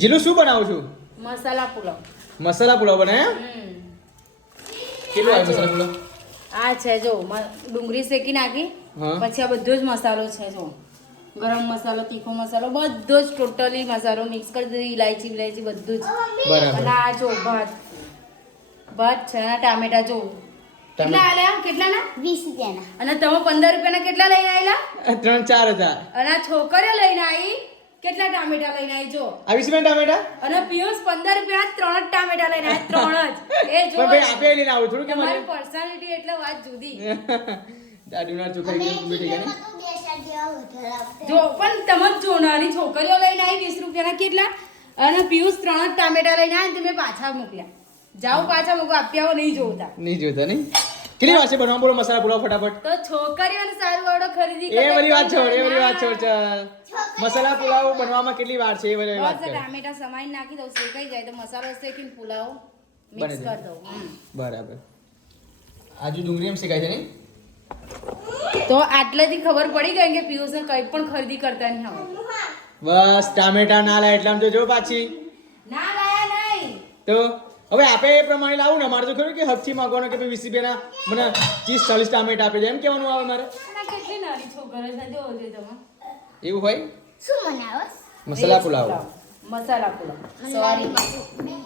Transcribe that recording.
જીલું શું બનાવું છું? મસાલા પુલાવ. મસાલા પુલાવ બનાવ્યા? કેટલું આવ્યું મસાલા પુલાવ? આ છે જો ડુંગળી શેકી નાખી, હા. પછી આ બધો જ મસાલો છે જો ગરમ મસાલો, તીખો મસાલો, બધો જ ટોટલી મસાલો મિક્સ કરી દીધી, ઇલાયચી વિલાયચી બધું જ. બરાબર. અને આ જો ભાત છે અને ટામેટા જો કેટલા આલ્યા? કેટલાના? 20 રૂપિયાના. અને તમે 15 રૂપિયાના કેટલા લઈને આવેલા? 3-4 હતા. અને આ છોકરીઓ લઈને આવી કેટલા ટામેટા લઈને આવી જો. આવીશ મેં ટામેટા? અને પિયુષ 15 રૂપિયા 3 જ ટામેટા લઈને આવ્યા, 3 જ. એ જો પણ ભાઈ આપે લઈને આવું થોડું કે તમારી મારે પર્સનાલિટી એટલે વાત જુદી. દાદુના ચોખા એકદમ મીઠી ગઈ. તો 2 4 જેવા વધારે આવતા. જો પણ તમે જ જો નાની છોકરીઓ લઈને આવી 20 રૂપિયાના કેટલા, અને પિયુષ 3 જ ટામેટા લઈને આવ્યા, તમે પાછા મોકલ્યા. જાઓ પાછા મોકલો, આપ્યા નહીં જોતા. નહીં જોતા નહીં. કેટલી વાર છે બનાવવા? બોલો મસાલા પુલાવ ફટાફટ. તો છોકરીઓને સારું વાળો ખરીદી એ બધી વાત છોડ, એ બધી વાત છોડ. ચાલ. મસાલા પુલાવ બનવામાં કેટલી વાર છે એ બધી વાત બસ કર. ટામેટા સમાઈ નાખી દઉં, શેકાઈ જાય તો મસાલો શેકીને પુલાવ બની મિક્સ જાય. કરી દઉં. બરાબર. આજુ ડુંગળી એમ શેકાય છે નહીં? તો આટલેથી ખબર પડી ગઈ કે પિયુષને કંઈ પણ ખરીદી કરતા નહીં હવે. બસ ટામેટા ના લાય એટલામાં તો જો પાછી. ના લાયા નહીં. તો હવે આપે એ પ્રમાણે લાવું ને. મારે તો ખરું કે હકથી માંગવાનો કે 20 રૂપિયાના મને 30-40 ટામેટા આપી દે એમ કહેવાનું આવે મારે. અને આ કેટલી નાની છોકરીઓ છે જોવો છો તમે. એવું હોય? શું બનાવસ? મસાલા પુલાવ. મસાલા પુલાવ. સોરી.